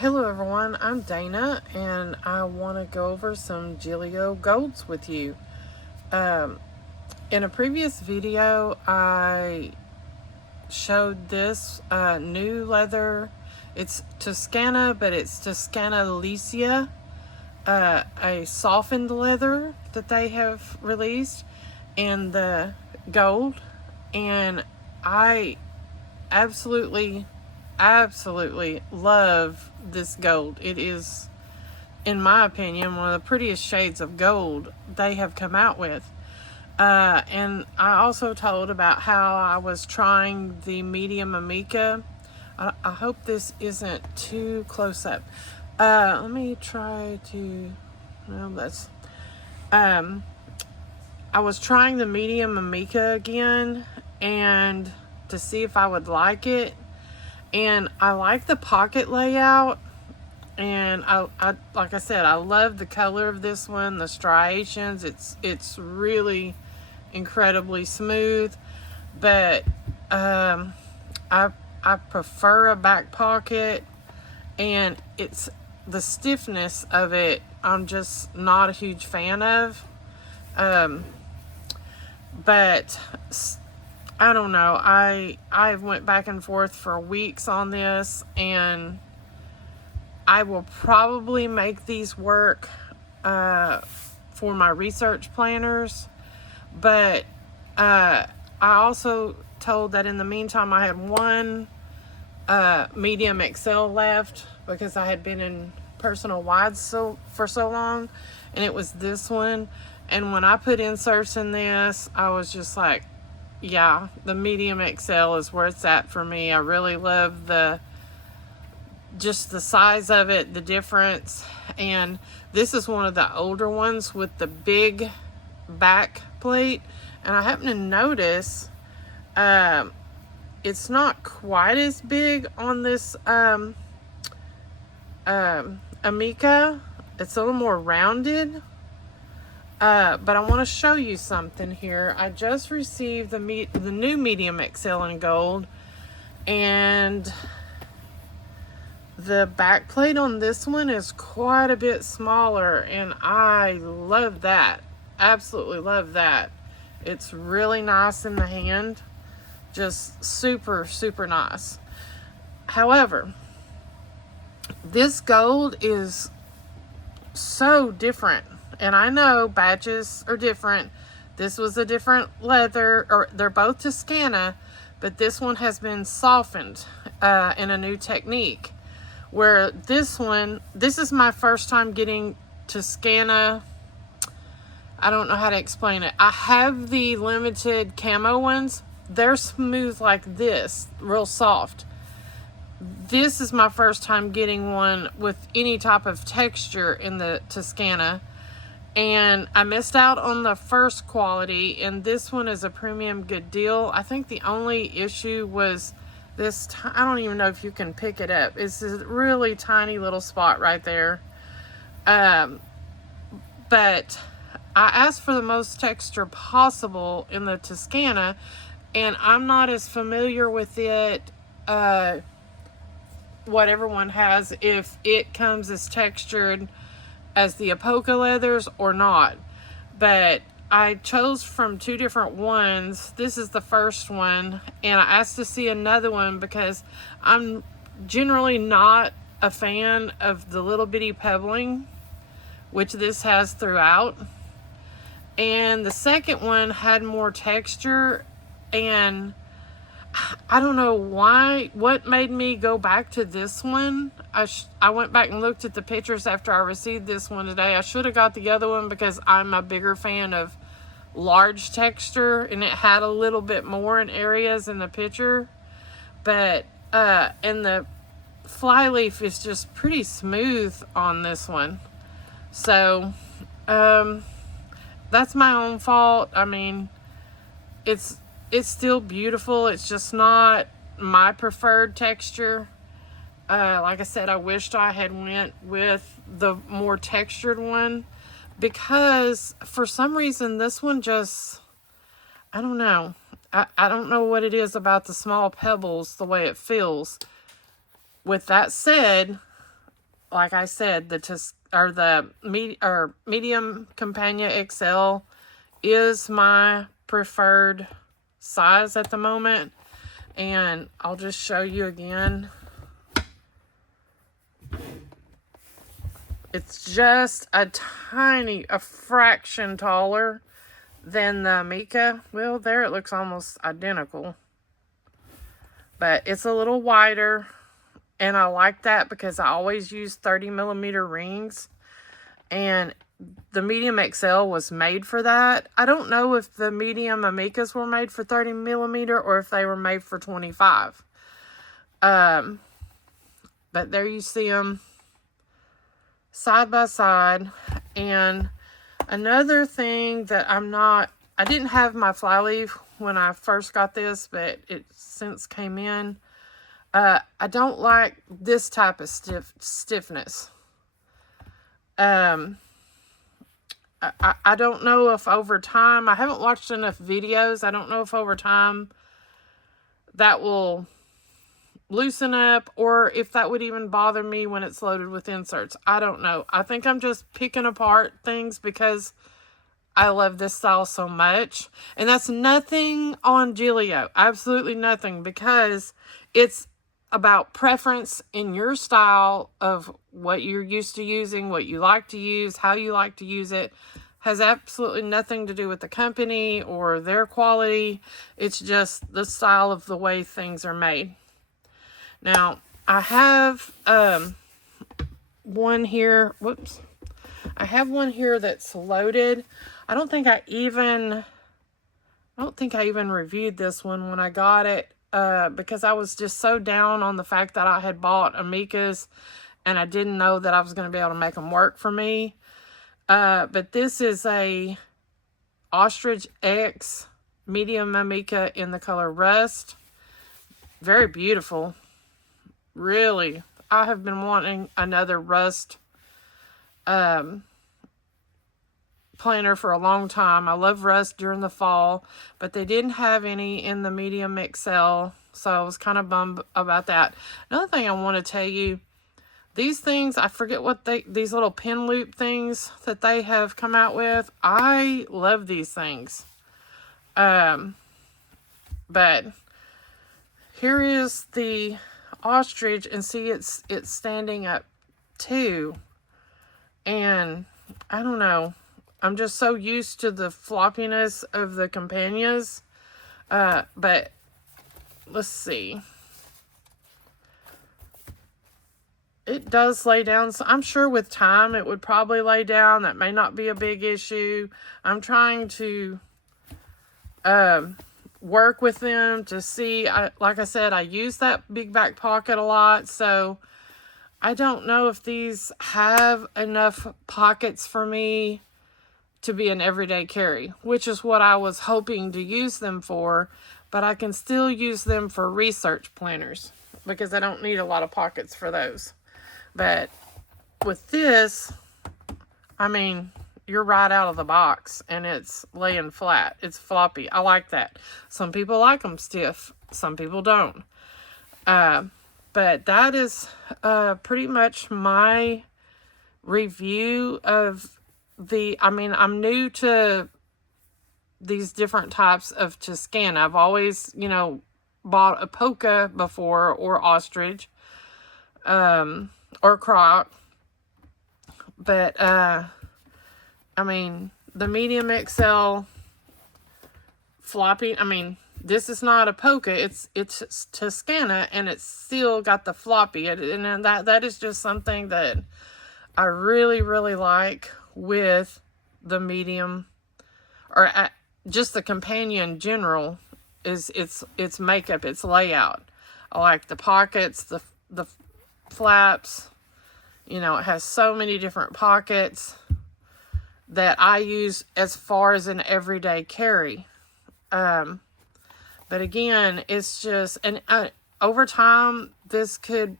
Hello everyone, I'm Dana and I want to go over some Gillio golds with you. In a previous video I showed this new leather. It's Tuscana, but it's Tuscana Licia, a softened leather that they have released in the gold, and I absolutely love this gold. It is, in my opinion, one of the prettiest shades of gold they have come out with. And I also told about how I was trying the medium Amica. I hope this isn't too close up. Let me try to, well, that's, I was trying the medium Amica again and to see if I would like it. And I like the pocket layout, and I like I said, I love the color of this one, the striations. It's really incredibly smooth, but I prefer a back pocket, and it's the stiffness of it I'm just not a huge fan of. But I don't know. I went back and forth for weeks on this, and I will probably make these work for my research planners. But I also told that in the meantime I had one medium XL left because I had been in personal wides for so long, and it was this one. And when I put inserts in this, I was just like, yeah, the medium XL is where it's at for me. I really love just the size of it, the difference. And this is one of the older ones with the big back plate. And I happen to notice it's not quite as big on this Amica. It's a little more rounded. But I want to show you something here. I just received the new medium XL in gold, and the back plate on this one is quite a bit smaller, and I love that. Absolutely love that. It's really nice in the hand. Just super nice. However, this gold is so different. And I know badges are different. This was a different leather, or they're both Tuscana, but this one has been softened in a new technique. Where this is my first time getting Tuscana. I don't know how to explain it. I have the limited camo ones. They're smooth like this, real soft. This is my first time getting one with any type of texture in the Tuscana. And I missed out on the first quality, and this one is a premium good deal. I think the only issue was this, I don't even know if you can pick it up. It's a really tiny little spot right there. But I asked for the most texture possible in the Tuscana, and I'm not as familiar with it, what everyone has, if it comes as textured as the Apoca leathers or not. But I chose from two different ones. This is the first one, and I asked to see another one because I'm generally not a fan of the little bitty pebbling, which this has throughout. And the second one had more texture, and I don't know what made me go back to this one. I went back and looked at the pictures after I received this one today. I should have got the other one because I'm a bigger fan of large texture, and it had a little bit more in areas in the picture. But, and the flyleaf is just pretty smooth on this one. So, that's my own fault. I mean, it's still beautiful. It's just not my preferred texture. Like I said, I wished I had went with the more textured one, because for some reason this one just, I don't know. I don't know what it is about the small pebbles, the way it feels. With that said, like I said, the medium Compagna XL is my preferred size at the moment. And I'll just show you again. It's just a fraction taller than the Amica. Well, there it looks almost identical. But it's a little wider. And I like that because I always use 30mm rings. And the medium XL was made for that. I don't know if the medium Amicas were made for 30mm or if they were made for 25. But there you see them side by side. And another thing that I didn't have my flyleaf when I first got this, but it since came in. I don't like this type of stiffness. I don't know if over time, I haven't watched enough videos. I don't know if over time that will loosen up or if that would even bother me when it's loaded with inserts. I don't know. I think I'm just picking apart things because I love this style so much. And that's nothing on Gillio. Absolutely nothing, because it's about preference in your style of what you're used to using, what you like to use, how you like to use it. Has absolutely nothing to do with the company or their quality. It's just the style of the way things are made. Now, I have one here. Whoops. I have one here that's loaded. I don't think I even reviewed this one when I got it. Because I was just so down on the fact that I had bought Amicas and I didn't know that I was going to be able to make them work for me. But this is a Ostrich X medium Amica in the color Rust. Very beautiful. Really, I have been wanting another Rust planner for a long time. I love Rust during the fall, but they didn't have any in the medium XL, so I was kind of bummed about that. Another thing I want to tell you, these things, I forget what these little pin loop things that they have come out with. I love these things. But here is the Ostrich, and see it's standing up too. And I don't know. I'm just so used to the floppiness of the Compagnas. But let's see. It does lay down. So I'm sure with time it would probably lay down. That may not be a big issue. I'm trying to work with them to see. Like I said, I use that big back pocket a lot. So I don't know if these have enough pockets for me to be an everyday carry, which is what I was hoping to use them for, but I can still use them for research planners because I don't need a lot of pockets for those. But with this, I mean, you're right out of the box and it's laying flat. It's floppy. I like that. Some people like them stiff. Some people don't. But that is pretty much my review of I'm new to these different types of Tuscana. I've always, bought a polka before, or ostrich, or croc. But, the medium XL floppy, this is not a polka. It's Tuscana, and it's still got the floppy. And that is just something that I really, really like with the medium, or just the Compagna in general, is its makeup, its layout. I like the pockets, the flaps. It has so many different pockets that I use as far as an everyday carry. But again, it's just, and over time, this could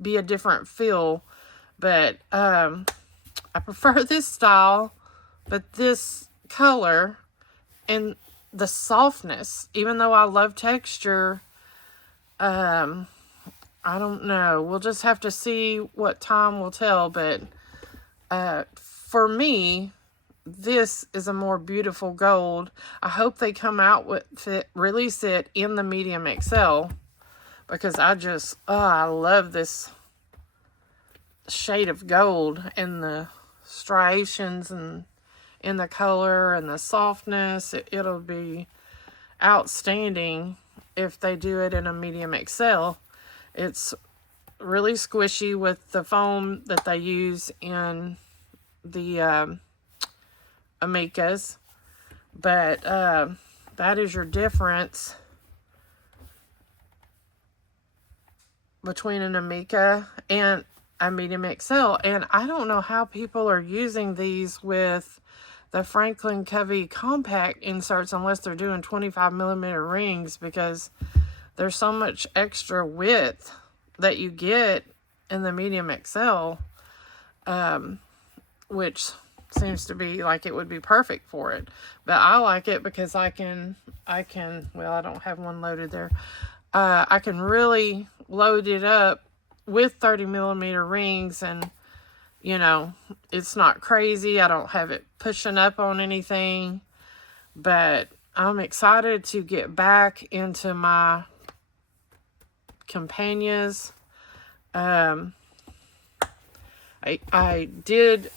be a different feel. But I prefer this style, but this color and the softness, even though I love texture, I don't know. We'll just have to see what time will tell. But for me, this is a more beautiful gold. I hope they come out with it, release it in the medium XL, because I love this shade of gold and the striations and in the color and the softness. It'll be outstanding if they do it in a medium XL. It's really squishy with the foam that they use in the Amicas, but that is your difference between an Amica and a medium XL. And I don't know how people are using these with the Franklin Covey compact inserts unless they're doing 25mm rings, because there's so much extra width that you get in the medium XL, which seems to be like it would be perfect for it. But I like it because I can, well, I don't have one loaded there. I can really load it up with 30mm rings, and you know, it's not crazy. I don't have it pushing up on anything, but I'm excited to get back into my Compagnas. I did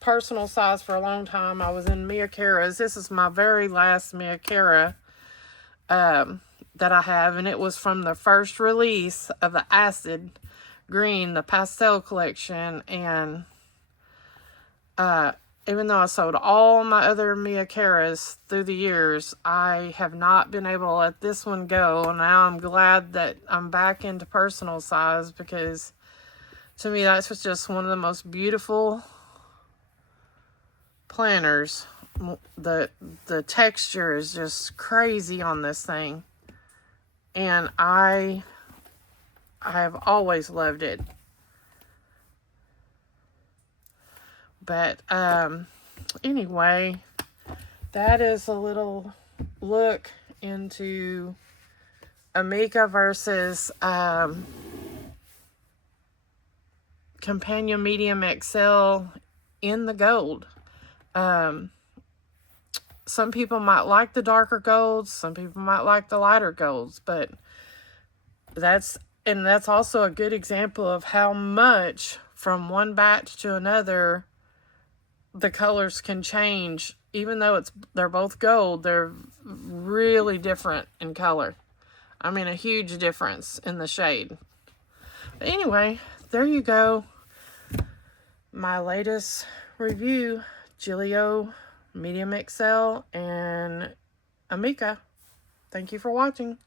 personal size for a long time. I was in Miacaras. This is my very last Miacara that I have, and it was from the first release of the Acid Green, the pastel collection. And even though I sold all my other Miacaras through the years, I have not been able to let this one go. And now I'm glad that I'm back into personal size, because to me that's just one of the most beautiful planters. The texture is just crazy on this thing, and I have always loved it. But anyway, that is a little look into Amica versus Compagna Medium XL in the gold. Some people might like the darker golds, some people might like the lighter golds, but that's also a good example of how much from one batch to another the colors can change. Even though they're both gold, they're really different in color. I mean, a huge difference in the shade. But anyway, there you go. My latest review, Gillio Medium XL and Amica. Thank you for watching.